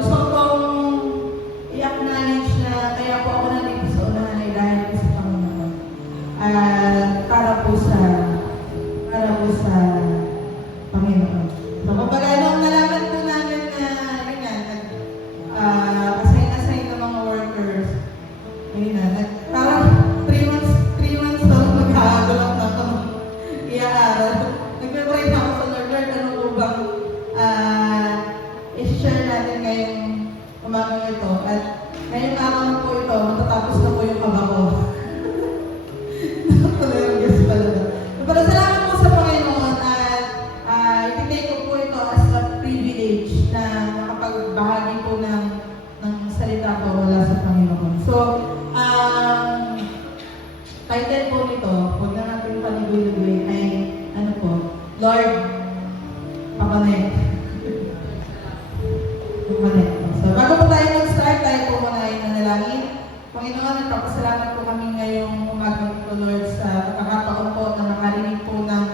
gusto ko pong i-acknowledge na kaya po ako nandito sa unahan ay dahil po sa Panginoon. At para po sa Panginoon. So, kumbaga, nung nalaman po namin na, yun nga, assign ng mga workers, yun na, parang 3 months pa lang magkakagulap na ito. Iaaral. Nagpe-pray na ako sa Lord, ano po bang i-share natin ngayong umagang ito. At ngayong araw po ito, matatapos na po yung kaba ko. Nakapalagas pala na. Pero salamat po sa Panginoon at i-take ko po ito as a privilege na makapagbahagi po ng salita po wala sa Panginoon. So, title po nito, huwag na natin paligoy-ligoy, ay ano po, Lord, Papanek. Papanek. So, bago po tayo mag-start, tayo po muna ay nanalangin. Panginoon, nagpapasalamat po kami ngayong umagang ito, Lord, sa pagkakataon po na makarinig po ng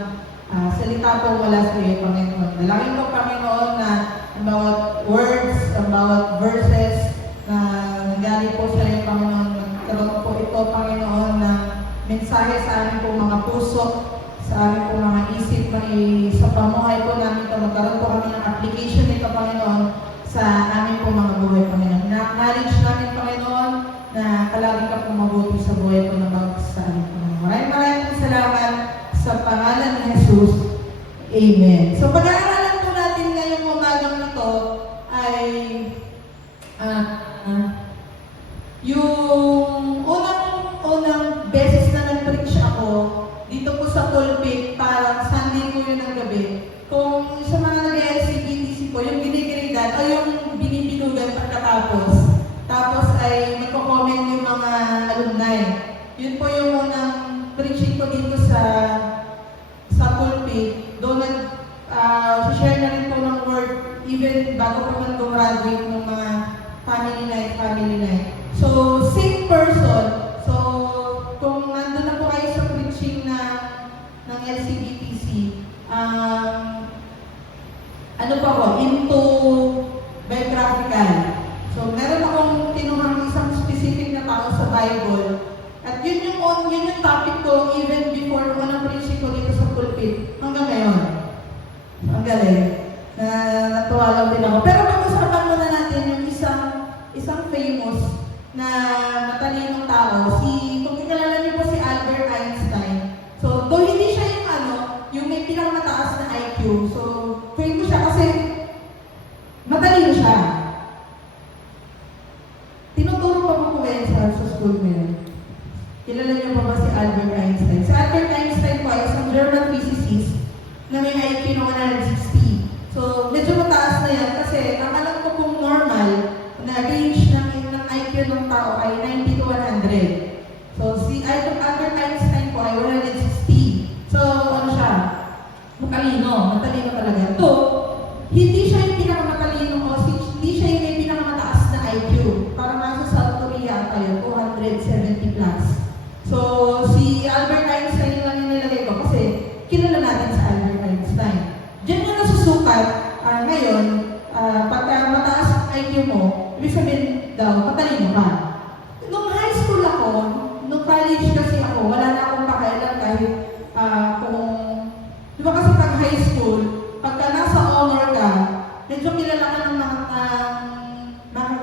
salita po mula sa iyo, Panginoon. Dalangin po, Panginoon, na ang bawat words, ang bawat verses na nanggaling po sa iyo, Panginoon, nagkaroon po ito, Panginoon, na mensahe sa aming po mga puso, sa aming po mga isip, sa pamuhay po namin ito, magkaroon po kami ng application nito, Panginoon, sa aming po mga buhay, Panginoon. Na-acknowledge namin, Panginoon, na palagi ka po mabuti sa buhay po na bagay sa amin, Panginoon. Maraming salamat sa pangalan ni Jesus. Amen. So, pag-aaralan po natin ngayong umagang ito ay yung unang beses na nag-preach ako dito po sa pulpit, parang Sunday po yun ng gabi. Kung sa mga nag-LCBTC po, yung binigridan o yung binibilugan pagkatapos. Tapos ay nagko-comment yung mga alumni. Yun po yung unang preaching ko dito sa pulpit. Doon share na rin po ng word even bago po man gumraduate ng mga family night. So, same person. So, kung nandun na po kayo sa preaching ng LCBTC, ano pa po, into biographical. So, meron akong tinuhang isang specific na tao sa Bible. At yun yung topic ko even before nung unang preaching ko dito sa pulpit hanggang ngayon. Ang galing. Natuwa lang din ako. Pero pag-usapan muna natin yung isang famous na matalinong tao. Kung kilala niyo po si Albert Einstein. So, though hindi siya yung may pinakamataas na IQ. So, famous siya kasi matalino siya. Tinuturo pa po ko sa school ngayon. Kilala niyo pa ba si Albert Einstein? Si Albert Einstein po ay isang German physicist na may IQ ng 160. So, medyo mataas na yan kasi ang alam ko kung normal na range ng IQ ng tao ay 90 to 100. So, si Albert Einstein po ay 160. So, ano siya? Matalino talaga. So, hindi siya yung pinakamatalino o hindi siya yung may pinakamataas na IQ. Parang nasa South Korea tayo, 270 plus. So, si Albert Einstein lang yung nilagay ko kasi kilala natin sa Albert Einstein. Diyan yung nasusukat ngayon, pagka mataas ang IQ mo, ibig sabihin daw, matalino ka. Nung high school ako, nung college kasi ako, wala na akong pakialam kahit kung, di ba kasi pag high school, pagka nasa honor ka, medyo kilala ka ng mga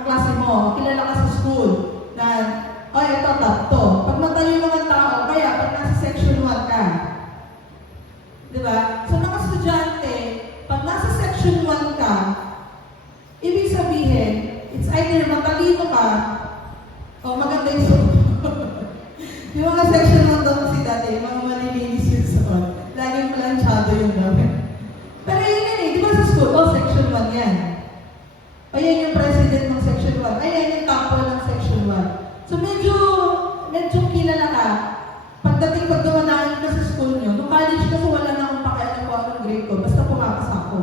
klase mo, kilala ka sa school, na, ito, top to. Pag matalino ng tao, kaya pag nasa section 1 ka, di ba? Sa mga estudyante, pag nasa section 1 ka, ibig sabihin, it's either matalino ka, o maganda yung suot. Yung mga section 1 daw kasi dati, yung mga malilinis yung suot. Laging planchado yung damit. Pero yun di ba sa school? Section 1 yan. Ayan yung president ng section 1. Ayan yung top 1 ng section 1. So medyo kilala ka. Pag dumanahan ka sa school nyo, nung college kasi wala na akong pakialam ko anong grade ko, basta pumapas ako.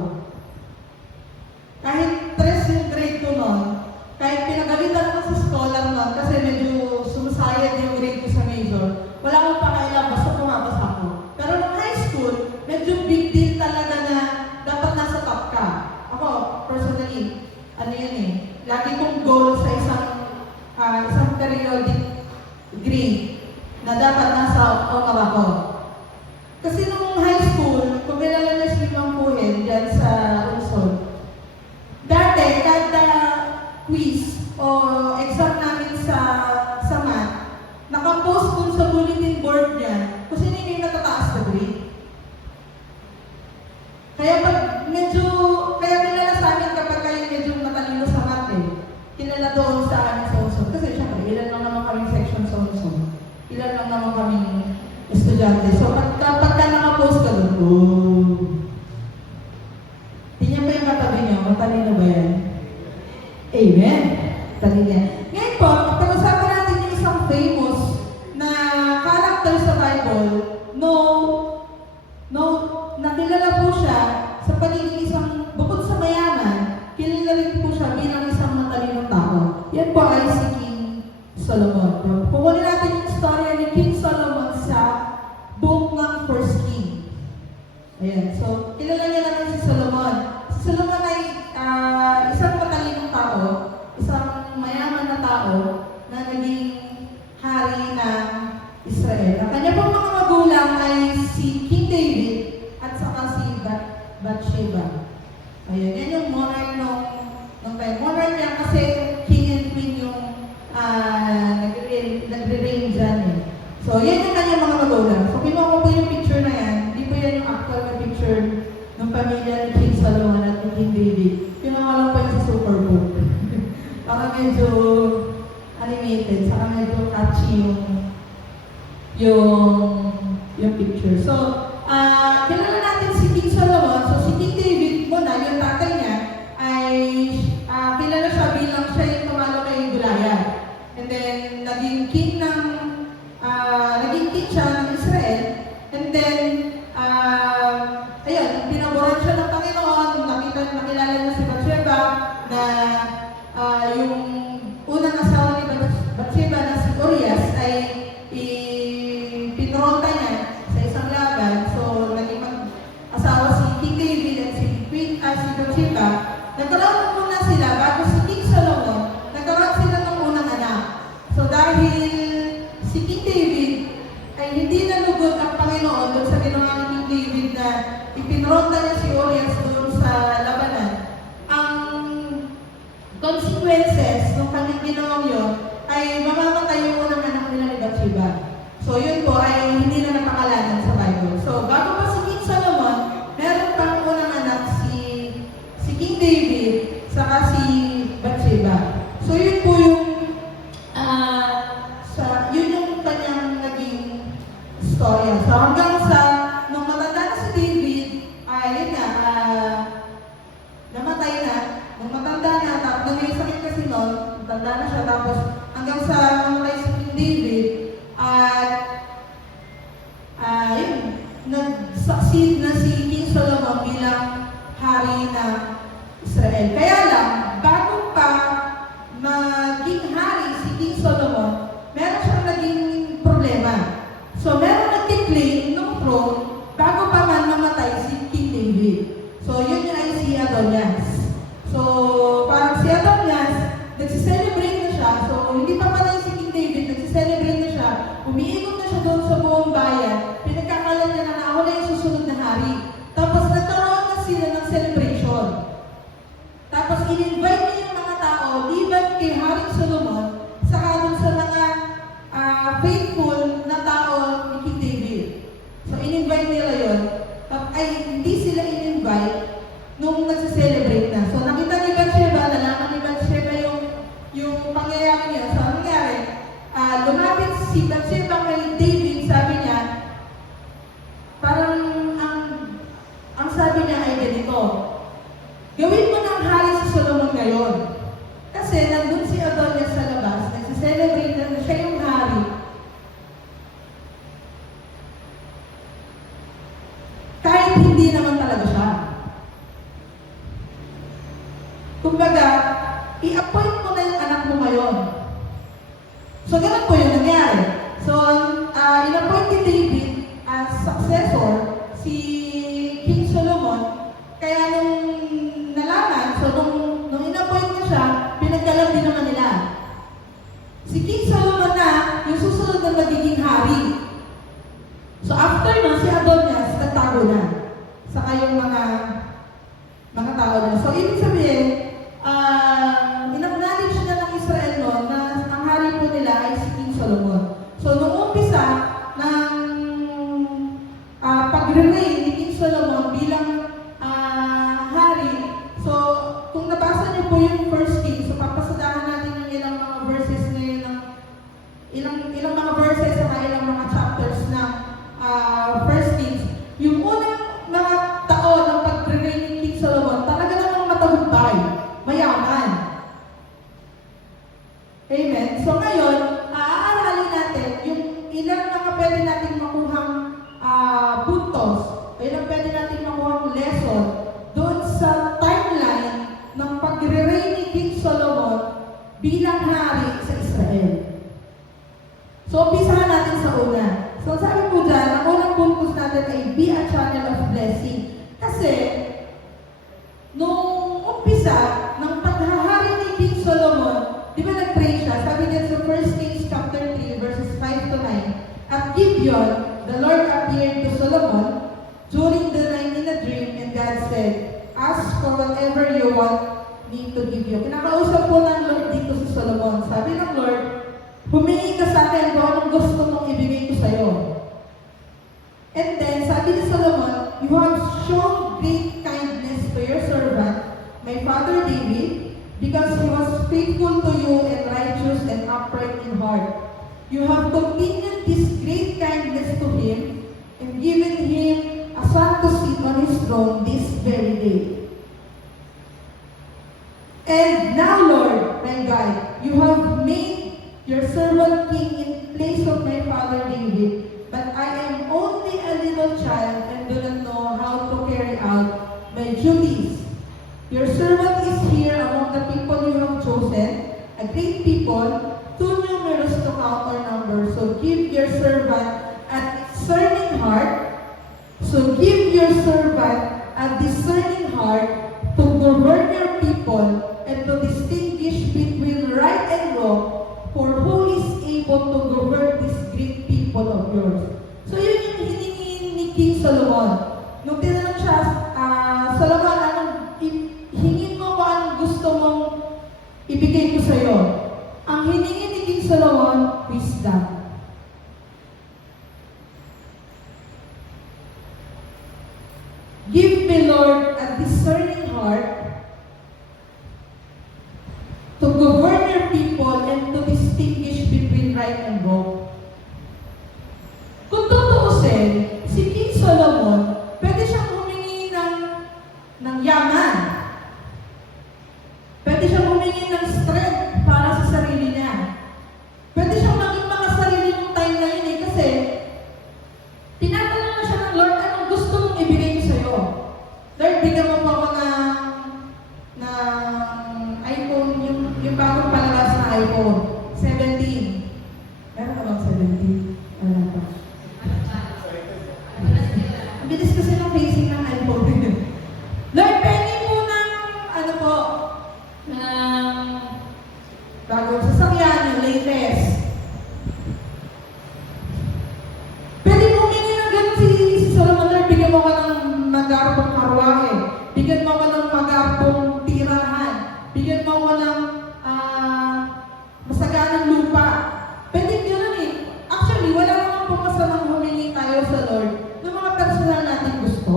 Kahit 3 yung grade ko noon, kahit pinagalitan ko sa scholar noon, kasi medyo sumasayad yung grade ko sa major, wala akong pakialam, basta pumapas ako. Pero nung high school, medyo big deal talaga na dapat nasa top ka. Ako, personally, ano yun eh, lagi kong goal sa isang periodic grade na dapat nasa honor ako. Kasi nung high school, kung kilala niyo si Ma'am Puhen dyan sa Luzon, dati, kada quiz o exam namin sa math, nakapost dun sa bulletin board niya kung sino yung natataas na grade. Kaya kilala sa amin kapag kayo medyo matalino sa math eh. Kilala doon sa amin sa Luzon. Kasi syempre, ilan lang naman kaming section sa Luzon. Ilan lang naman kaming estudyante. So, pagka nakapost ka doon, tingnan pa yung katabi niyo, matalino ba yan? Amen! Talino yan. Ngayon po, pag-usapan natin yung isang famous na character sa Bible, nakilala po siya sa pagiging isang, bukod sa mayaman, kilala rin po siya bilang isang matalinong tao. Yan po ay si King Solomon. Kukunin natin yung storya ni King Solomon sa book ng First King. Ayan, so kilala niya naman si Solomon. Si Solomon ay isang matalinong tao, isang mayaman na tao na naging hari ng Israel. Ang kanya pong mga magulang ay si King David at saka si Bathsheba. Ayun, yan yung monarch nung time. Monarch niya kasi king and queen yung nagre-reign dyan eh. So, yan yung kanyang mga magulang. So, kinuha ko po yung picture na yan. Hindi po yan yung actual na picture ng pamilya ni King Solomon at ni King David. Kinuha lang po yung sa Superbook. Baka medyo animated, saka medyo catchy yung picture. So, kilala natin si King Solomon. So, si King David muna, yung tatay niya, ay kilala siya bilang siya yung tumalo kay Goliath. And then, naging king siya ng Israel. And then, ayun, pinaboran siya ng Panginoon. Nakilala niya si Bathsheba na yung unang asawa ni Bathsheba na si Urias ay pinronta niya sa isang laban. So, naging asawa si King David at si Bathsheba. Nagkaroon muna sila, bago si King Solomon, nagkaroon sila ng unang anak. So, dahil si King David ay hindi nalugod ang Panginoon doon sa ginawa ni King David na ipinronta niya si Urias doon sa labanan, ang consequences ng kanyang ginawang yun ay mamamatay yung unang anak nila ni Bathsheba. So, yun po ay hindi na napakalanan sa Bible. So, bago pa si King Solomon, meron pang unang anak si King David, saka si Bathsheba. So, yun po yung yun yung kanyang naging storya. So, hanggang sa nung matanda na si David, yun nga, namatay na. Nung matanda na, tapos may sakit kasi noon, matanda na siya, tapos hanggang sa namatay si King David, yun, nag-succeed na si King Solomon bilang hari ng Israel. Kaya lang, bago pa maging hari si King Solomon, meron siyang naging problema. So, meron nag-claim ng throne bago pa man namatay si King David. So, yun ay si Adonias. So, parang si Adonias, nagsiselebrate na siya. So, hindi pa patay si King David, nagsiselebrate na siya. Umiikot na siya doon sa buong bayan. Pinagkakalan niya na ako na yung susunod na hari. Tapos, nagkaroon na sila ng celebration. Tapos, in-invite niya yung mga tao, liban kay Haring Solomon, saka doon sa mga faithful na tao ni King David. So, in-invite nila yun. Ay, hindi sila in-invite nung nagse-celebrate na. So, nakita ni Bathsheba, nalaman ni Bathsheba yung pangyayari niya. So, ano nangyari? Lumapit si Bathsheba kay David, sabi niya, parang ang sabi niya ay ganito, gawin mo ng hari si Solomon ngayon. Kasi nandun si Adonias sa labas, nagse-celebrate na siya yung hari. Kahit hindi naman talaga siya. Kumbaga, i-appoint mo na yung anak mo ngayon. So, ganun po yung nangyari. So, in-appoint ni David as successor si King Solomon. Kaya nung nalaman, so nung in-appoint So ngayon, aaralin natin yung ilang mga pwede natin makuhang puntos, o ilang pwede natin makuhang lesson doon sa timeline ng pagre-reign ni King Solomon bilang hari sa Israel. So, umpisahan natin sa una. So, sabi po dyan, ang unang puntos natin ay be a channel of blessing. Kasi, nung umpisa ng paghahari ni King Solomon, di ba nag-pray siya? Sabi niya sa 1 Kings chapter 3, verses 5 to 9, at Gibeon, the Lord appeared to Solomon during the night in a dream, and God said, ask for whatever you want me to give you. Kinakausap po ng Lord dito si Solomon. Sabi ng Lord, humingi ka sa akin kung anong gusto mong ibigay ko sa'yo. And then, sabi ni Solomon, you have shown great kindness to your servant, my father David, because he was faithful to you and righteous and upright in heart. You have continued this great kindness to him and given him a son to sit on his throne this very day. And now, Lord, my God, you have made your servant king in place of my father David, but I am only a little child and do not know how to carry out my duties. Your servant is here among the people you have chosen, a great people, too numerous to count or number. So give your servant a discerning heart. So give your servant a discerning heart to govern your people and to distinguish between right and wrong, for who is able to govern this great people of yours? So yun yung hiningi ni King Solomon. Nung tinanong siya, Solomon, hingin mo ko anong gusto mong ibigay ko sa'yo? Ang hiningi ni King Solomon, wisdom. Give me, Lord, a discerning heart to govern your people and to distinguish between right and wrong. Kung tutuusin, si King Solomon, pwede siyang humingi ng yaman. Pwede siyang humingi ng strength para sa sarili niya. Pwede siyang maging makasarili ng time na yun kasi tinatanong na siya ng Lord, anong gusto mong ibigay ko sa'yo? Lord, bigyan mo po ako ng iPhone, yung bagong palabas na iPhone, 17. Meron ka bang 17? Wala pa. Ang bilis kasi ng facing ng iPhone. Lord, pengi po ng, bagong sasakyan, yung latest. Pwede mo humingi ng gano'n si Solomon, Lord, bigyan mo ka ng magarbong karwahe, bigyan mo ka ng magarbong tirahan, bigyan mo ka ng masaganang lupa. Pwede gano'n eh. Actually, wala namang pumasamang humingi tayo sa Lord ng mga personal natin gusto.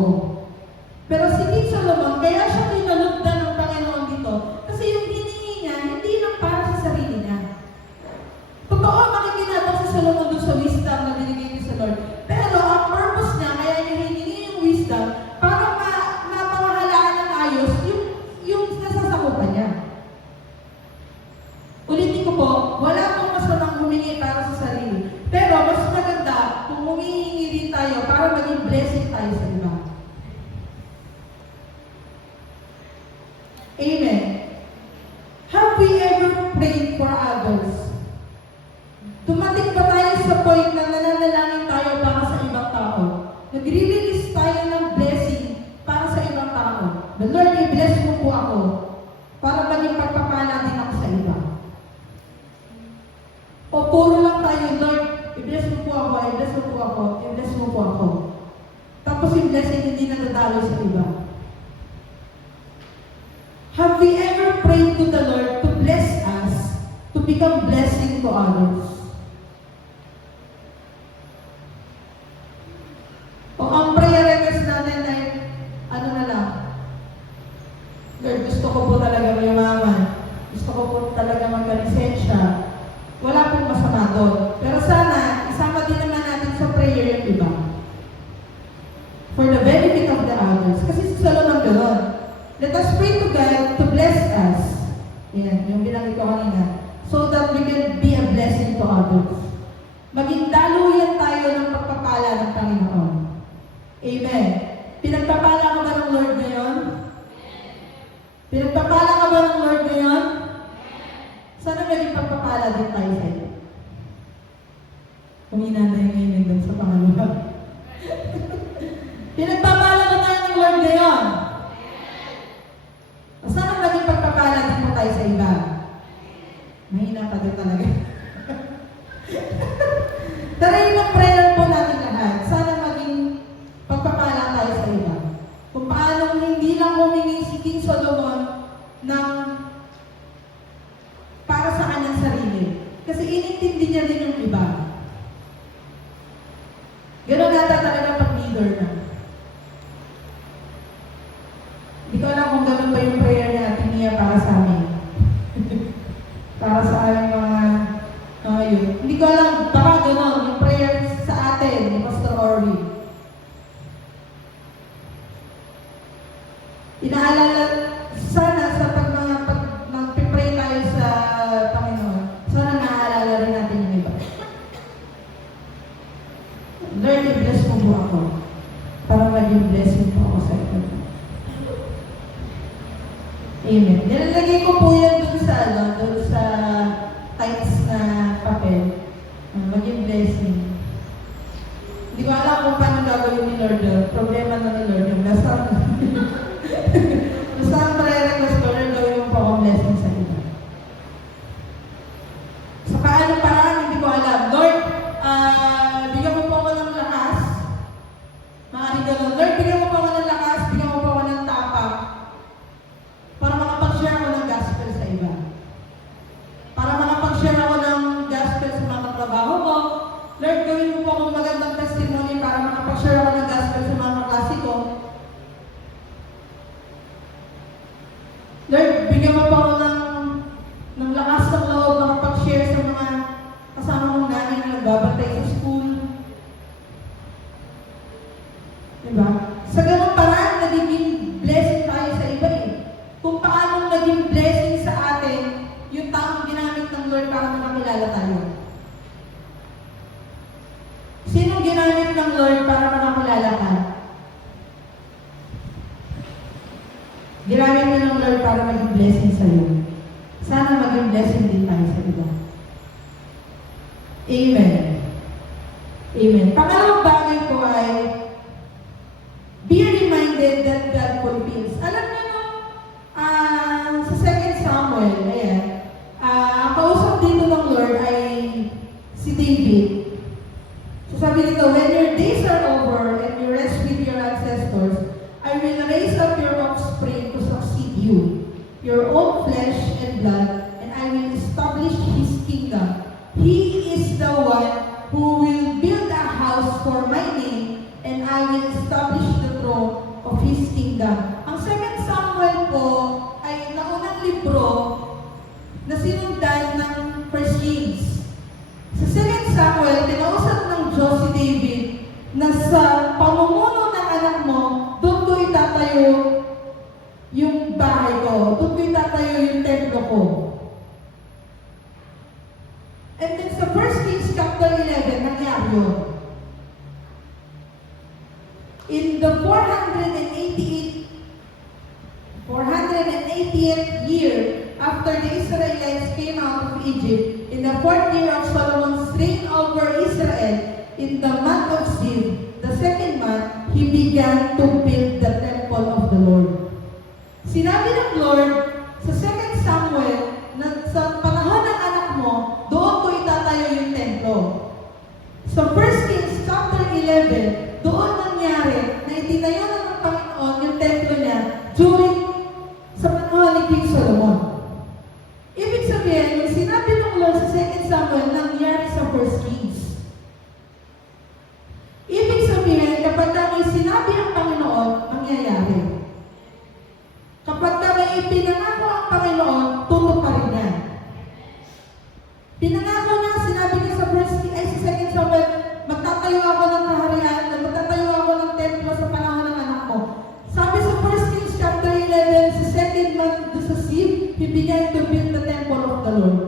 Pero si King Solomon, kaya siya tinalugdan ng Panginoon dito kasi yung hiningi niya, hindi lang para sa sarili niya. Totoo, makikinabang si Solomon doon sa wisdom na binigay niya sa Lord. Pero ang purpose niya, kaya niya hiningi yung wisdom para mapamahalaan ng ayos yung nasasakupan niya. Ulitin ko po, wala pong masamang humingi para sa sarili. Pero mas maganda kung humihingi din tayo para maging blessing tayo sa iba. Amen. Have we ever prayed for others? Dumating ba tayo sa point na nananalangin tayo para sa ibang tao? Nagre-release tayo ng blessing para sa ibang tao. The Lord, i-bless mo po ako para maging pagpapala din ako sa iba. O puro lang tayo, Lord, i-bless mo po ako, i-bless mo po ako, i-bless mo po ako. Tapos yung blessing hindi nadadalo sa iba. Have we ever prayed to the Lord to bless us, to become blessing to others? O ang prayer request natin ay, Lord, gusto ko po talaga mayaman. Gusto ko po talaga magka-lisensya. Wala pong masama doon. Pero sana, isama din naman natin sa prayer yung iba. For the benefit of the others. Kasi si Solomon gano'n. Let us pray to God to bless us. Yan, yung binanggit ko kanina. so that we can be a blessing to others. Maging daluyan tayo ng pagpapala ng Panginoon. Amen. Pinagpapala ka ba ng Lord ngayon? Pinagpapala ka ba ng Lord ngayon? Sana maging pagpapala din tayo sa iyo. Kumina tayo ngayon doon sa pangalawa. Pinagpapala ka tayo ng Lord ngayon. Sana maging pagpapala din po tayo sa iba. Mahina pa din talaga. Tarayin ang prayer po natin lahat. Sana maging pagpapala tayo sa iba. Kung paano hindi lang humingi si King Solomon ng para sa kanyang sarili. Kasi inintindi niya din yung iba. Gano'n nata talaga pag leader na. Hindi ko alam kung gano'n pa yung prayer ni Ate Mia para sa amin. Para sa aming mga yun. Hindi ko alam, baka gano'n, yung prayer sa atin, ni Pastor Orly. Inaalala, sana sa magpipray tayo sa Panginoon, sana naaalala rin natin yung iba. Lord, i-bless mo po ako para maging blessing po ako sa iba. Amen. Nilalagay ko po yan dun sa tights na papel. Maging blessing. Hindi ko alam kung paano gagawin ni Lord yun. Problema na ni Lord yun. Basta ang prayer request ko, Lord, gawin mo po akong blessing sa iba. Sa paano paraan, hindi ko alam. Lord, bigyan mo po ako ng lakas. Maaaring gano'n. Lord, bigyan mo po ako ng lakas. Bigyan mo po ako ng tapang. Para makapag-share ako ng gospel sa iba. Para makapag-share ako ng gospel sa mga trabaho ko. Lord, gawin mo po akong magandang testimony para makapag-share ako ng gospel sa mga kaklase ko. Lord, bigyan mo po ako ng lakas ng loob makapag-share sa mga kasama kong nanay na nagbabantay sa school. Diba? Sa ganung paraan, nagiging blessing tayo sa iba eh. Kung paano naging blessing sa atin yung taong ginamit ng Lord para makakilala tayo. Sinong ginamit ng Lord para makakilala ka? Ginamit niyo ng Lord para maging blessing sa iyo. Sana maging blessing din tayo sa iba. Amen. Amen. Pangalawang bagay ko ay be reminded that God fulfills. Alam niyo no, sa 2 Samuel, ayan, ang kausap dito ng Lord ay si David. So sabi dito, when your days are over and you rest with your ancestors, I will raise up your offspring to succeed you, your own flesh and blood, and I will establish his kingdom. He is the one who will build a house for my name, and I will establish the throne of his kingdom. Ang 2 Samuel po ay naunang libro na sinundan ng 1 Kings. Sa 2 Samuel, kinausap ng Diyos si David na sa pamumuno ng anak mo, doon ko itatayo yung bahay ko, doon ko itatayo yung templo ko. And then sa 1 Kings chapter 11, nangyari yun. In the 480th year after the Israelites came out of Egypt, in the 4th year of Solomon's reign over Israel, in the month of Ziv, the 2nd month, he began to build the temple of the Lord. Sinabi ng Lord sa 2 Samuel na sa panahon ng anak mo, doon ko itatayo yung templo. Sa 1 Kings chapter 11, doon nangyari na itinayo na ng Panginoon yung templo niya during sa panahon ni King Solomon. Ibig sabihin, yung sinabi ng Lord sa 2 Samuel nangyari sa 1 Kings. Ibig sabihin, kapag may sinabi ang Panginoon, mangyayari. Kapag may ipinangako ang Panginoon, tutuparin niya. Pinangako na, sinabi niya sa 2 Samuel, magtatayo ako ng kaharian, magtatayo ako ng templo sa panahon ng anak mo. Sabi sa 1 Kings chapter 11, sa 2nd month sa Ziv, he began to build the temple of the Lord.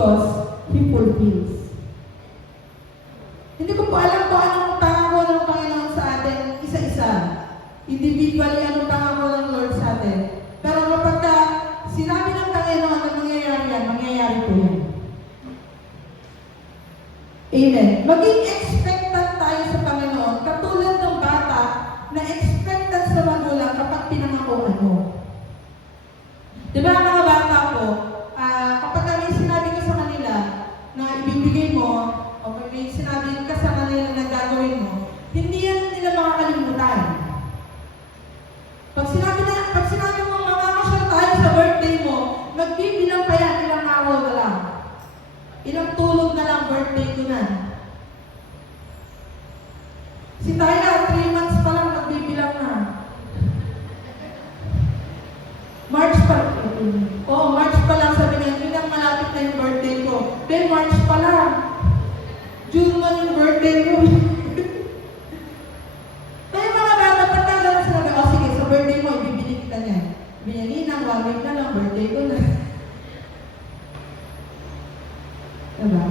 because He fulfills. Hindi ko po alam kung anong pangako ng Panginoon sa atin, isa-isa. Individually, anong pangako ng Lord sa atin. Pero kapag sinabi ng Panginoon na mangyayari yan, mangyayari po yan. Amen. Maging expectant tayo sa Panginoon, katulad ng bata na expectant sa magulang kapag pinangakuan mo. Di ba mga bata po, kapag may sinabi ko sa kanila na ibibigay mo, o may sinabi ka sa kanila na gagawin mo, hindi yan nila makakalimutan. Pag sinabi mo, mamamasyal tayo sa birthday mo, magbibilang pa yan, ilang araw na lang. Ilang tulog na lang, birthday ko na. Si Tyla, 3 months pa lang, magbibilang na. March pa. March pa lang, sabi niya, ilang malapit na yung birthday ko. Then, March pa lang. June man yung birthday ko. Kaya mga bata, pagkagalan sinabi, sige, sa birthday mo, ibibili kita niyan. Binaninang, 1 week na lang, birthday ko na. Diba?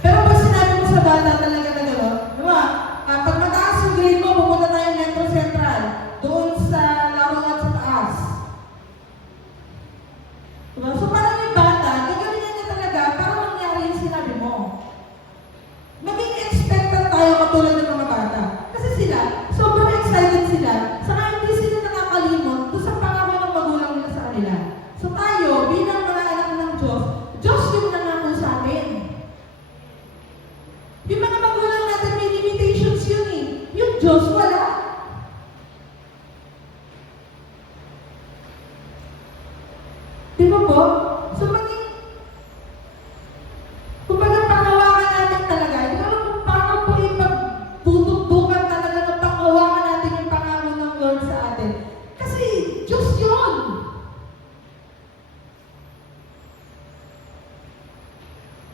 Pero pag sinabi mo sa bata talaga na gano'n, diba? Pag mataas yung grade mo, pupunta tayo Metro Central. Doon sa laruan sa taas. Diba? So parang yung bata, gagawin niya talaga para mangyari yung sinabi mo. Maging expectant tayo katulad ng mga bata. Kasi sila, sobrang excited sila, saka hindi sila nakakalimot doon sa pangako ng magulang nila sa kanila. So tayo, bilang mga anak ng Diyos, Diyos yung nangako sa atin. Yung mga magulang natin may limitations yun eh. Yung Diyos, wala. Di ba po? So maging, kumbaga panghawakan natin talaga, di ba kung paano po ipagtututukan talaga na panghawakan natin yung pangako ng Lord sa atin? Kasi Diyos yun.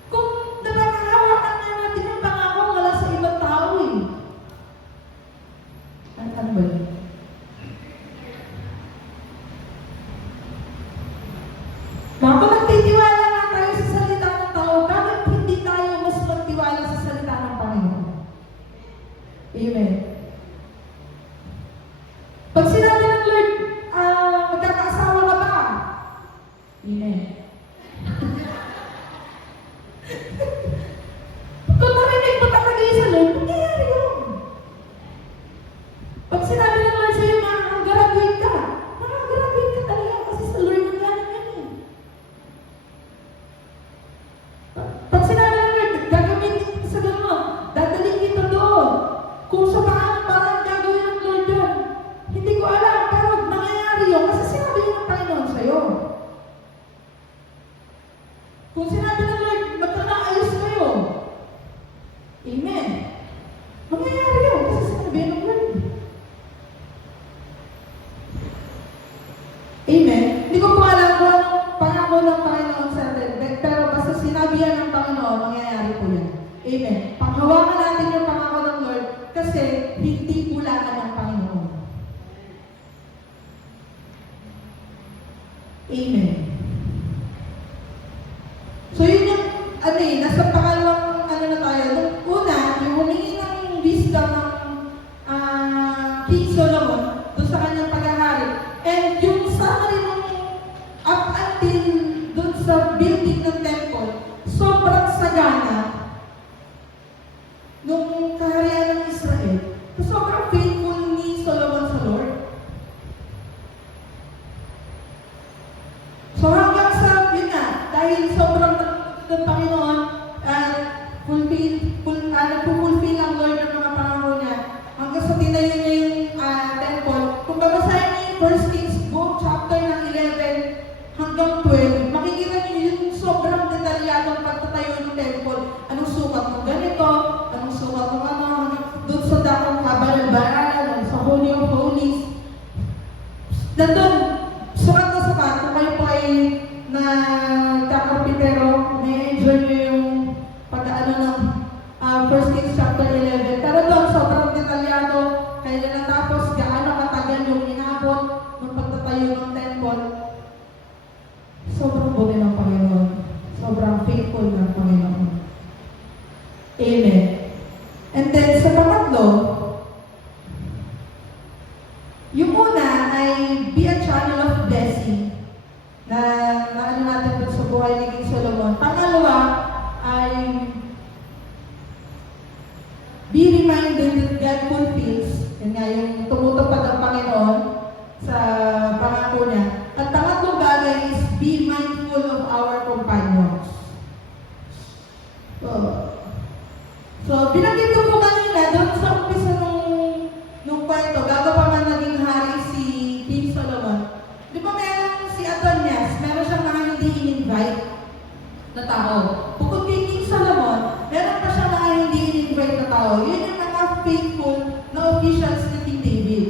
Kung napanghawakan na natin yung pangako, wala sa ibang tao eh. Ano ba yun? Kung nagtitiwala nga tayo sa salita ng tao, bakit hindi tayo mas magtiwala sa salita ng Panginoon? Amen. Pag sinabi ng Lord, magkakaasawa ka ba? Amen. Kung narinig mo talaga yun sa Lord, mangyayari yun. Pag sinabi ng Lord sa'yo, makakagraduate ka, makakagraduate ka talaga kasi sa Lord ang galing yan eh. Pag sinabi ng Lord, gagamitin kita sa gano'n, dadalhin kita doon. Kung sa paano parang gagawin ng Lord yun, hindi ko alam, pero nangyayari yun kasi sinabi yun ng Panginoon sa'yo. Kung sinabi ng Lord, magkakaayos kayo. Amen. Mangyayari yun kasi sinabi ng Lord. Amen. Hindi ko po alam kung anong pangako ng Panginoon sa atin, pero basta sinabi yan ng Panginoon, mangyayari po yan. Amen. Panghawakan natin yung pangako ng Lord kasi hindi pulaan ng Panginoon. Amen. So yun yung, nasa pangalawang, na tayo. Nung una, yung humingi ng wisdom ng King Solomon doon sa kanyang paghahari. And yung summary nung up until doon sa building ng temple, sobrang sagana nung kaharian ng Israel. So, sobrang faithful ni Solomon sa Lord. So hanggang sa, yun nga, dahil sobrang ng Panginoon, nagpupulfill ang Lord ng mga pangako niya. Hanggang sa tinayo niya yung temple. Kung babasahin niyo yung 1 Kings book, chapter ng 11 hanggang 12, makikita niyo yung faithful ng Panginoon. Amen. And then sa pangatlo, yung una ay be a channel of blessing na ano natin dun sa buhay ni King Solomon. Pangalawa ay be reminded that God fulfills. Yan nga, yung tumutupad ang Panginoon sa pangako niya. At pangatlong bagay is be mindful of our companions. So binanggit ko po kanina, doon sa umpisa nung kwento, bago pa man naging hari si King Solomon, di ba meron si Adonias, meron siyang mga hindi in-invite na tao. Bukod kay King Solomon, meron pa siyang mga hindi in-invite na tao. Yun yung mga faithful na officials ni King David.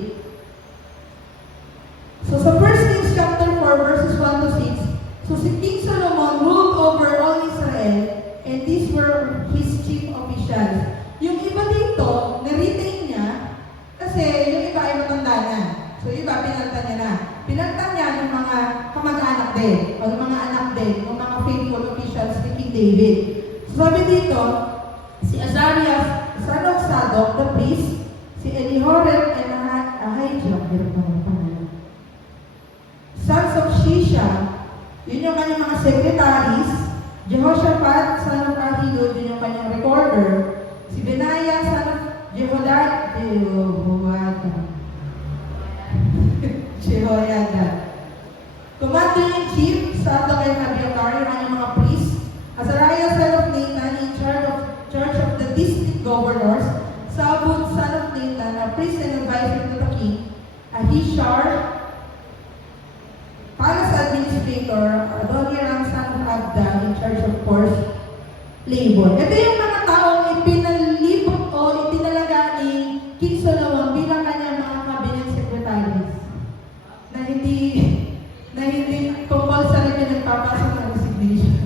So sa 1 Kings chapter 4 verses 1 to 6, so si King Solomon ruled over all Israel, and these were his chief officials. Yung iba dito, na-retain niya, kasi yung iba ay matanda na. So yung iba, pinalta niya na. Pinalta niya ng mga kamag-anak din, o ng mga anak din, ng mga faithful officials ni King David. So sabi dito, si Azarias, son of Zadok, the priest, si Elihorep and Ahijah, sons of Shisha, yun yung kanyang mga secretaries, Jehoshaphat, son of Ahilud, yun yung kanyang recorder, si Benaiah, son of Jehoiada, Commander-in-Chief, Zadok and Abiathar, yung kanyang mga priests, Azariah, son of Nathan, in charge of the district governors, Sabud, son of Nathan, a priest and advisor to the king, Ahishar, Palace Administrator, Adoniram, son of Abda, in charge of course, labor. Ito yung mga taong ipinalipot o itinalaga ni King Solomon bilang kanyang mga cabinet secretaries na hindi compulsory na nagpapasok ng resignation.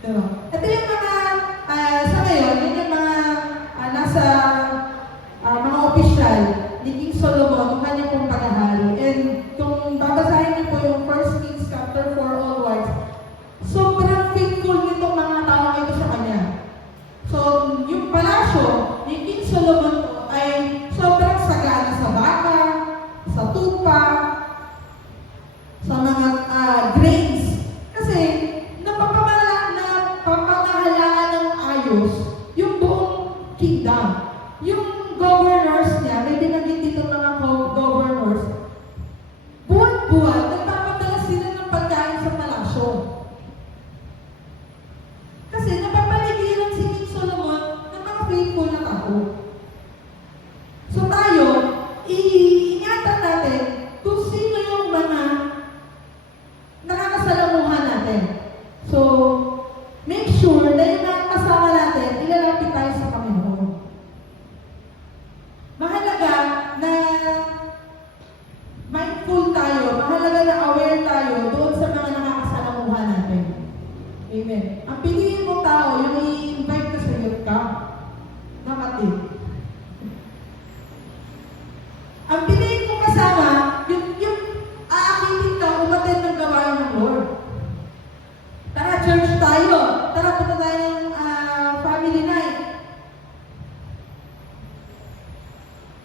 Diba? Ito yung mga, sa ngayon, yun yung mga nasa mga opisyal ni King Solomon, yung kanyang pong paghahari. And kung babasahin niyo po yung 1 Kings chapter 4 onwards, sobrang faithful nitong mga tao ito sa kanya. So, yung palasyo ni King Solomon po ay sobrang sagana sa baka, sa tupa, sa mga grains. Kasi, napapamahalaan ng ayos yung buong kingdom. Yung governors niya, may binanggit dito mga governors, buwan-buwan, nagpapadala sila ng pagkain sa palasyo. Kasi napapaligiran si King Solomon ng mga faithful na tao. So tayo, iingatan natin kung sino yung mga nakakasalamuhan natin. So, make sure na yung mga kasama natin, ilalapit tayo sa Panginoon. Mahalaga na mindful tayo, mahalaga na aware tayo doon sa mga nakakasalamuhan natin. Amen. Ang piliin mong tao, yung i-invite ka sa youth ka, nakatid. Ang piliin mong kasama, yung aakitin ka, umaten ng gawain ng Lord. Tara, church tayo. Tara, punta tayo ng family night.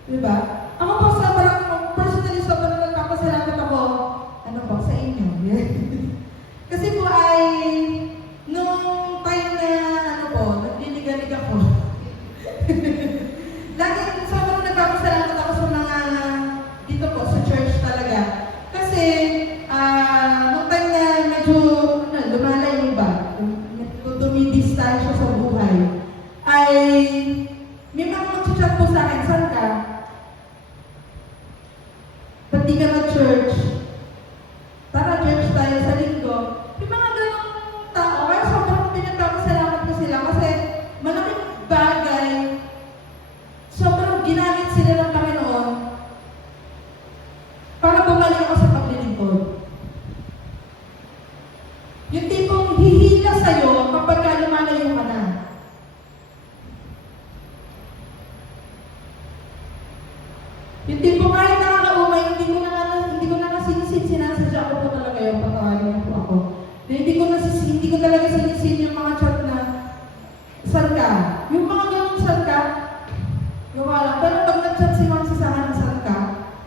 Diba? Ako po personally sobrang nagpapasalamat ako, sa inyo. Kasi po ay, nung time na, nagliligalig ako. Lagi, sobrang nagpapasalamat ako sa mga, dito po, sa church talaga. Kasi, nung time na medyo, lumalayo ba, dumidistansya sa buhay, ay, may mga mag-chat po sa akin, saan ka? hindi ko talaga sinisin yung mga chat na, saan ka? Yung mga ganun, saan ka? Gawa lang. Pero pag nag-chat si Ma'am sa akin, saan ka?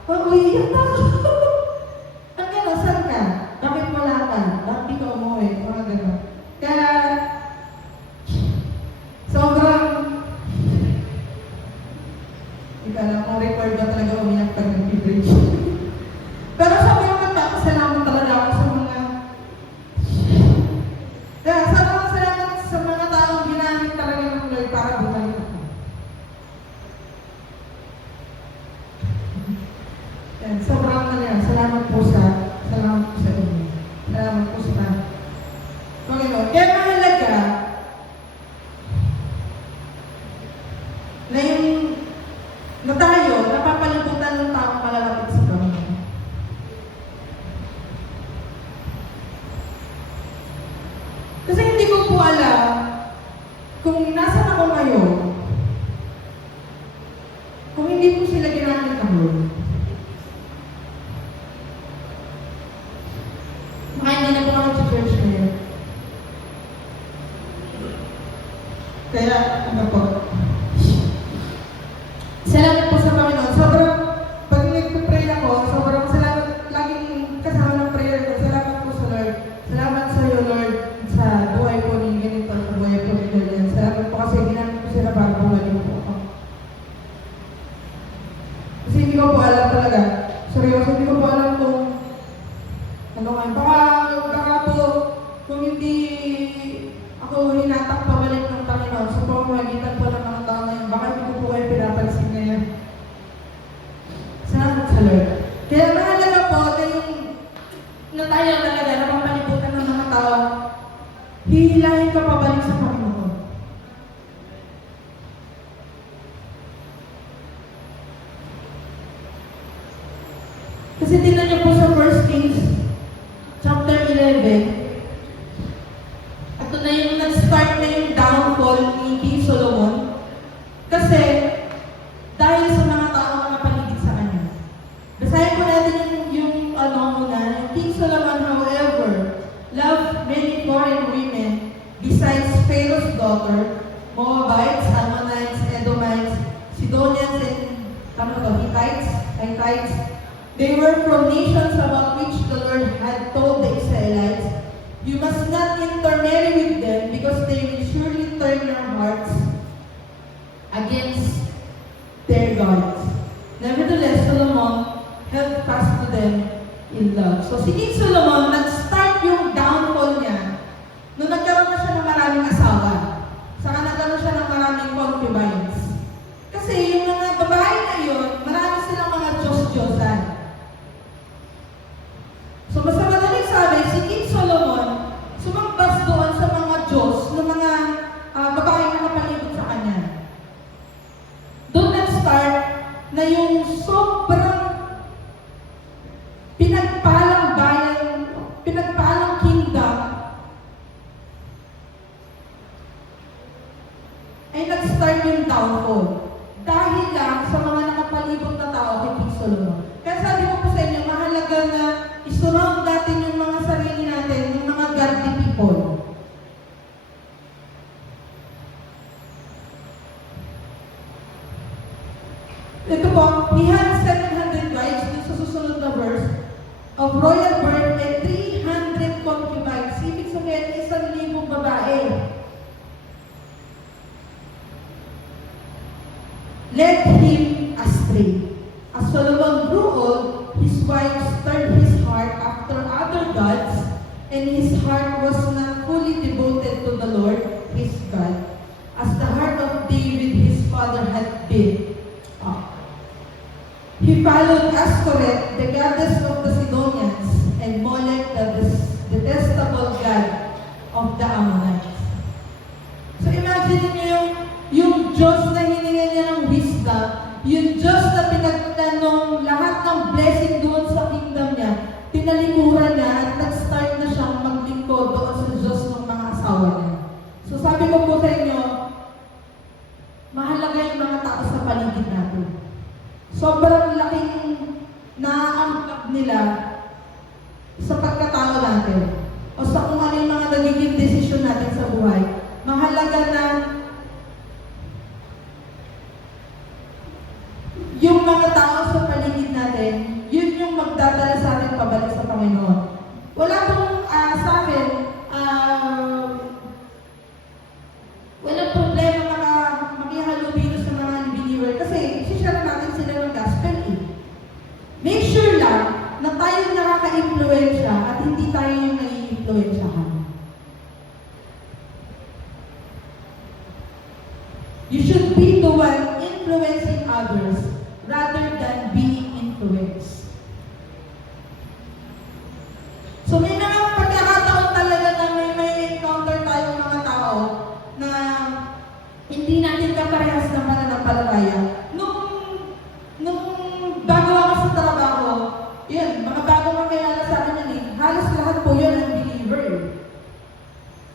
Uy, yan ako. Ang gano'n, saan ka? Bakit wala ka? Bakit di ka umuwi? Mga gano'n. Kaya, sobrang, hindi ka alam kung record ba talaga umiyak pag nag-bridge. Pero sobrang magpapasalamat talaga ako sa mga, kaya sobrang salamat sa mga taong ginamit talaga ng Lord para bumalik ako. Yan, sobrang salamat po sa inyo. Salamat po sa Panginoon. Kaya mahalaga na yung na tayo, napapalibutan ng taong malalapit sa Panginoon. Kasi hindi ko po alam kung nasaan ako ngayon, kung hindi po sila ginamit ako. Baka hindi na po ako sa church ngayon. Kaya, ano po, salamat po sa Panginoon. Sobrang, pag nag-pray ako, sobrang salamat, laging kasama ng prayer ko. Salamat po sa Lord. Salamat sa iyo, Lord, sa buhay po ni ganito, sa buhay po ni Lord. Salamat po kasi ginamit ko sila para bumalik po ako. Kasi hindi ko po alam talaga. Seryoso, hindi ko po alam kung ano nga. Baka po, kung hindi ako hinatak pabalik ng Panginoon sa pamamagitan po ng mga tao ngayon, baka hindi ko po kayo pinapansin ngayon. Salamat sa Lord. Kaya mahalaga po na yung na tayo talaga na mapalibutan ng mga tao, hihilahin ka pabalik sa Panginoon. Kasi tingnan niyo po sa 1 Kings chapter 11, ito na yung nag-start na yung downfall ni King Solomon. Kasi, dahil sa mga tao na nakapaligid sa kanya. Basahin po natin yung muna. King Solomon, however, loved many foreign women besides Pharaoh's daughter, Moabites, Ammonites, Edomites, Sidonians, and Hittites. They were from nations about which the Lord had told the Israelites, "You must not intermarry with them because they will surely turn your hearts against their gods." Nevertheless, Solomon held fast to them in love. So si King Solomon, nag-start yung downfall niya nung nagkaroon na siya ng maraming asawa. Saka nagkaroon siya ng maraming concubines. Kasi yung mga babae na yun, marami silang mga Diyos-Diyosan. So basta madaling sabi, si King Solomon, sumambas doon sa mga Diyos ng mga babae na nakapalibot sa kanya. Doon nag-start na yung sobrang pinagpalang bayan, pinagpalang kingdom, ay nag-start yung downfall. Dahil lang sa mga nakapalibot na tao kay King Solomon. Kaya sabi ko po sa inyo, mahalaga na isurround natin yung mga sarili natin, yung mga godly people. Ito po, he had 700 wives, yung sa susunod na verse, of royal birth and 300 concubines. Ibig sabihin, 1,000 babae. Led him astray. As Solomon grew old, his wives turned his heart after other gods, and his heart was not fully devoted to the Lord, his God, as the heart of David, his father, had been. He followed Ashtoreth, the goddess of the Sidonians, and Molech, the detestable god of the Ammonites. So imagine niyo yung Diyos na hininga niya ng wisdom, yung Diyos na pinagtanong lahat ng blessing doon sa kingdom niya, tinalikuran niya at nag-start na siyang maglingkod doon sa Diyos ng mga asawa niya. So sabi ko po sa inyo, mahalaga yung mga tao sa paligid natin. Sobrang laking naaangkap nila sa pagkatao natin o sa kung ano yung mga nagiging You should be the one influencing others rather than being influenced. So may mga pagkakataon talaga na may encounter tayong mga tao na hindi natin kaparehas ng pananampalataya. Nung bago ako sa trabaho, yun, mga bago kakilala sa akin yan halos lahat po yun ang believer.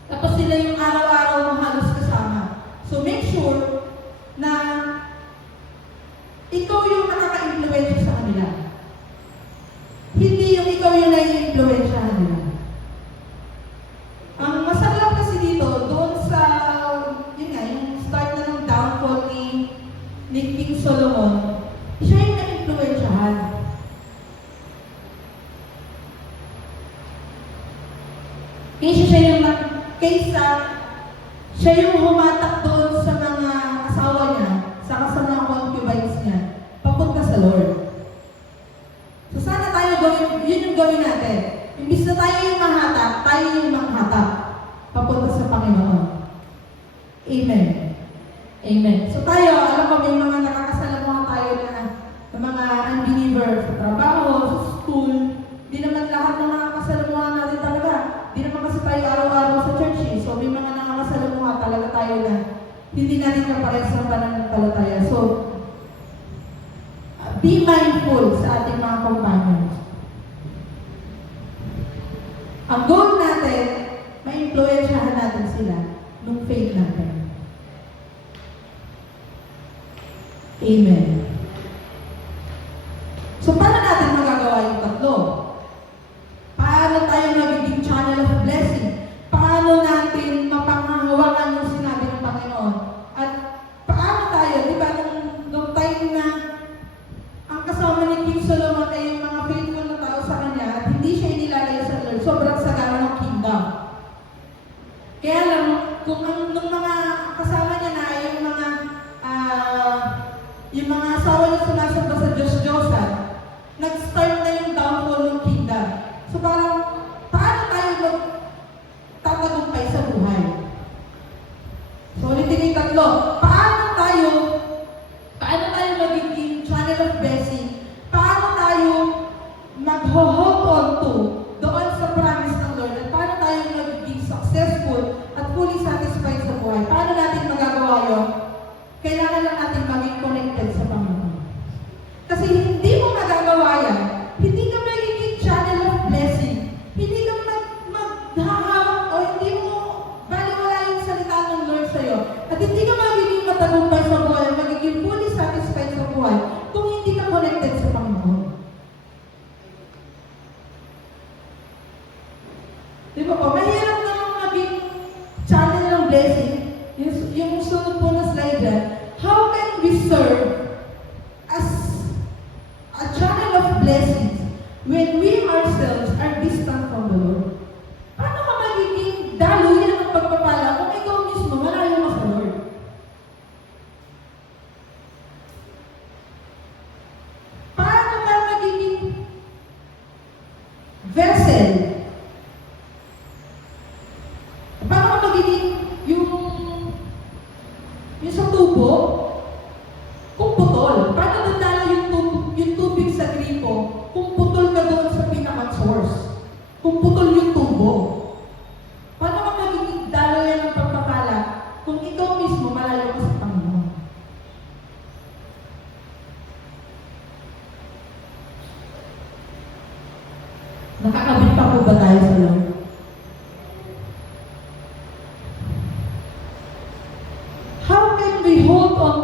Tapos sila yung araw-araw mo halos kasama. So make sure na ikaw yung nakaka-influensya sa kanila. Hindi yung ikaw yung nai-influensya nila. Ang masarap kasi dito, doon sa, yun nga, yung start na ng downfall ni King Solomon, siya yung na-influensyahan. Siya yung humatak doon sa mga asawa niya, saka sa mga concubines niya, papunta sa Lord. So sana tayo yun yung gawin natin. Imbis na tayo yung mahatak, tayo yung manghatak papunta sa Panginoon. Amen. Amen. So tayo, alam ko may mga nakakasalamuha tayo na mga unbeliever sa trabaho, sa school. Di naman lahat ng nakakasalamuha natin talaga. Di naman kasi tayo araw-araw sa church eh. So may mga nakakasalamuha talaga tayo na hindi natin kaparehas ng pananampalataya. So, be mindful sa ating mga companions. Ang goal natin, ma-influensyahan natin sila nung faith natin. Amen. So, paano natin magagawa yung tatlo? Paano tayo magiging channel of blessing? Paano natin mapanghahawakan yung sinabi ng Panginoon? At paano tayo, di ba, nung time na ang kasama ni King Solomon ay yung mga faithful na tao sa kanya at hindi siya inilalay sa Lord, sobrang sagana ng kingdom. Kaya lang, kung nung mga kasama niya na ay yung mga asawa niya sumasamba sa Diyos-Diyosan, nag-start na yung downfall ng kingdom. So parang, paano tayo magtatagumpay sa buhay? So ulitin yung tatlo. Paano tayo magiging channel of blessing? Paano tayo mag-hold on to doon sa promise ng Lord? At paano tayo magiging successful at fully satisfied sa buhay? Paano natin magagawa yun? Kailangan lang natin maging connected sa Panginoon. Kasi hindi mo magagawa yan, hindi ka magiging channel of blessing. Hindi ka maghahawak o hindi mo baliwala yung salita ng Lord sa'yo. At hindi ka magiging matagumpay sa buhay, magiging fully satisfied sa buhay kung hindi ka connected sa Panginoon. Di ba po? Mahirap naman maging channel ng blessing. Yung sunod po na slide dyan, how can we serve as a channel of blessings when we ourselves are distant from the Lord? Paano ka magiging daluyan ng pagpapala kung ikaw mismo malayo mo sa Lord? Paano ka magiging vessel? Paano ka magiging yung sa tubo, kung putol? Paano dadala yung tubig sa gripo kung putol ka doon sa pinaka-source? Kung putol yung tubo? Paano ka magiging daloyan ng pagpapala kung ikaw mismo malayo ka sa Panginoon? Nakakabit pa po ba tayo sa Lord? We hold on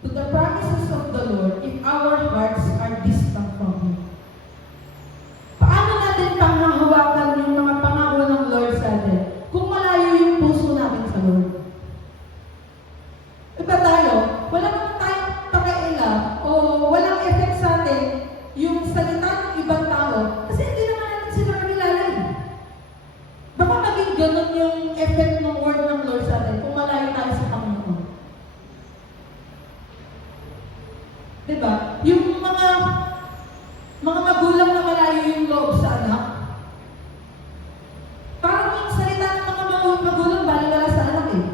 to the promises of the Lord if our hearts are distant from Him. Paano natin panghahawakan yung mga pangako ng Lord sa atin kung malayo yung puso natin sa Lord? Iba tayo, wala naman tayong pakialam o walang effect sa atin yung salita ng ibang tao kasi hindi naman natin sila kilala. Baka maging ganun yung effect ng word ng Lord sa atin kung malayo tayo sa Panginoon. Diba? Yung mga magulang na malayo yung loob sa anak, parang yung salita ng mga magulang baliwala sa anak eh.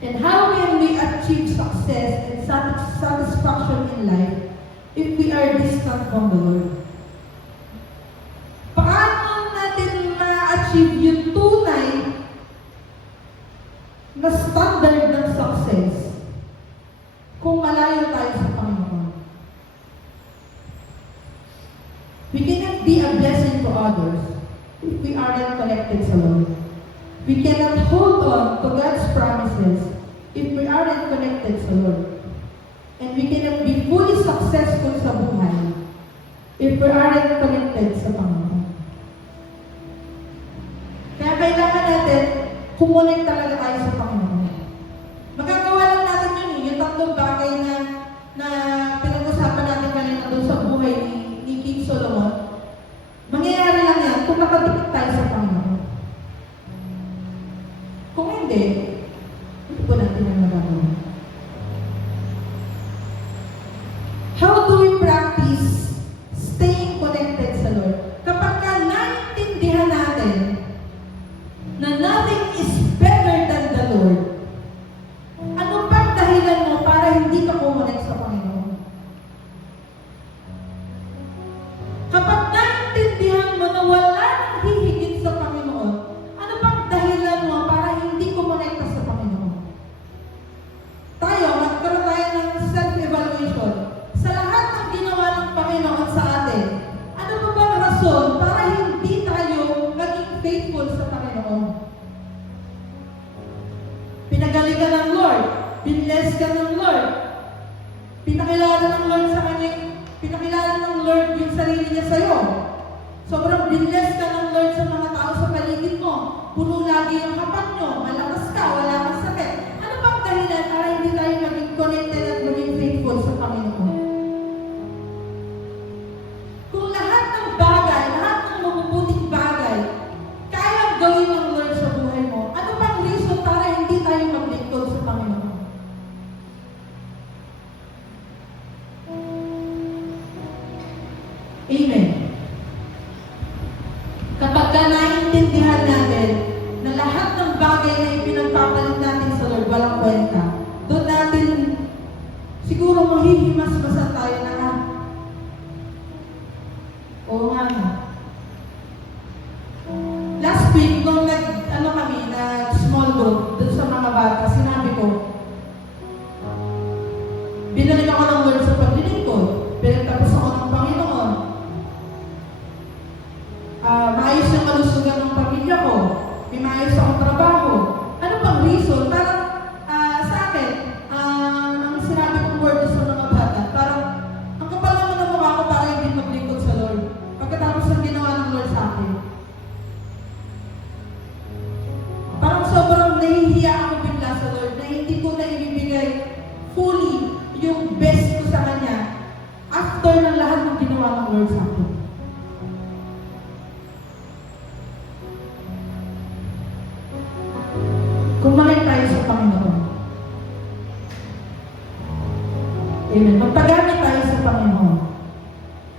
And how can we achieve success and satisfaction in life if we are distant from the Lord? Paano natin ma-achieve yung tunay na standard ng success kung malayo tayo sa Panginoon? We cannot be a blessing to others if we aren't connected sa Lord. We cannot hold on to God's promises if we aren't connected sa Lord. And we cannot be fully successful sa buhay if we aren't connected sa Panginoon. Kaya kailangan natin kumonek talaga tayo sa Panginoon. Magagawa lang natin yun, yung tatlong bagay na pinag-usapan natin kanina doon sa buhay ni King Solomon. Mangyayari lang yan kung nakadikit tayo sa Panginoon. Kung hindi po natin ang magagawa. How do we practice staying connected sa Lord? Kapag naintindihan natin na nothing is better than the Lord, ano bang dahilan mo para hindi ka kumonek sa Panginoon? Kapag naintindihan mo na wala nang hihigit sa Panginoon, ano bang dahilan mo para hindi kumonekta sa Panginoon? Tayo, magkaroon tayo ng self-evaluation. Sa lahat ng ginawa ng Panginoon sa atin, ano ba ba ang rason para hindi tayo maging faithful sa Panginoon? Pinagaling ka ng Lord, binless ka ng Lord, pinakilala ng Lord sa kanya, pinakilala ng Lord yung sarili niya sa'yo. Sobrang binless ka ng Lord sa mga tao sa paligid mo, puno lagi yung hapat nyo, malakas ka, wala kang sakit. Ano bang dahilan para hindi tayo maging connected at maging faithful sa Panginoon? Kung lahat ng bagay, lahat ng mabubuting bagay, kayang gawin ng Lord sa buhay mo, ano bang reason para hindi tayo maglingkod sa Panginoon? Amen. Kapag naintindihan natin na lahat ng bagay na ipinagpapalit natin sa Lord, walang kwenta, doon natin siguro mahihimas-masan tayo na oo nga. Last week, nung small group, doon sa mga bata, sinabi ko, binalik ako ng Lord sa paglilingkod, pinagtapos ako ng Panginoon. Maayos yung kalusugan ng pamilya ko, may maayos akong trabaho. Ano bang reason? Parang sa akin, ang sinabi kong word sa mga bata, parang ang kapal naman ng mukha ko para hindi maglingkod sa Lord. Pagkatapos ng ginawa ng Lord sa akin. Parang sobrang nahihiya ako bigla sa Lord na hindi ko na ibibigay fully yung best ko sa Kanya after ng lahat ng ginawa ng Lord sa akin. Kumain tayo sa Panginoon. Amen. Magpagamit tayo sa Panginoon.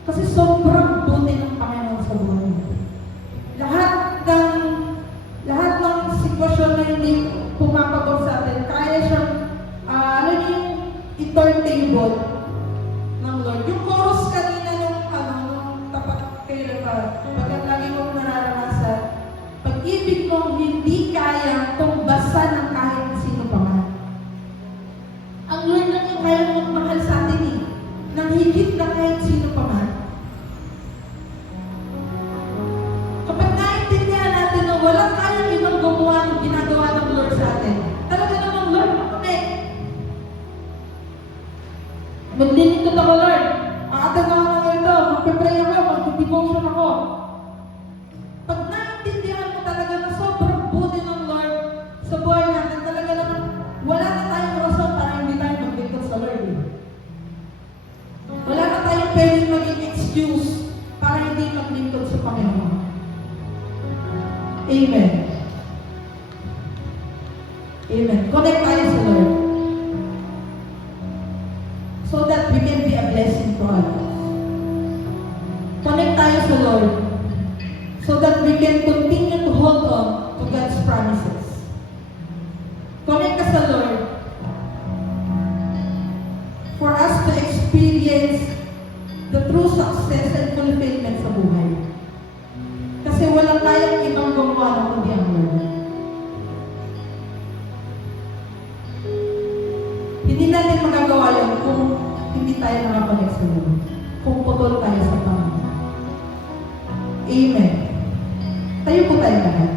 Kasi sobrang buti ng Panginoon sa buhay natin. Lahat ng sitwasyon na hindi pumapagod sa atin, kaya siyang, yung i-turntable ng Lord. Yung chorus kanina nung tapat kayo pa, pagkat lagi kong nararanasan, pag-ibig mong hindi kayang tumbasan ng kahit sino pa man. Ang Lord lang yung kaya mong mahal sa atin nang higit na kahit sino pa man. Kapag naintindihan natin na walang kayang ibang gumawa ng ginagawa ng Lord sa atin, talaga namang Lord, makunik. Maglilingkod ako, Lord. Aatag ako ng ito, magpipray ako, mag-devotion ako. Pag naintindihan mo talaga na sobrang buti ng Lord sa buhay natin, talaga naman wala na tayong rason para hindi tayo maglingkod sa Lord. Wala na tayong pwedeng maging excuse para hindi maglingkod sa Panginoon. Amen. Amen. Connect tayo sa Lord so that we can be a blessing to others. Connect tayo sa Lord so that we can continue to hold on to God's promises. Connect ka sa Lord tayo nakakonect sa Lord. Kung putol tayo sa Panginoon. Amen. Tayo po tayo lahat.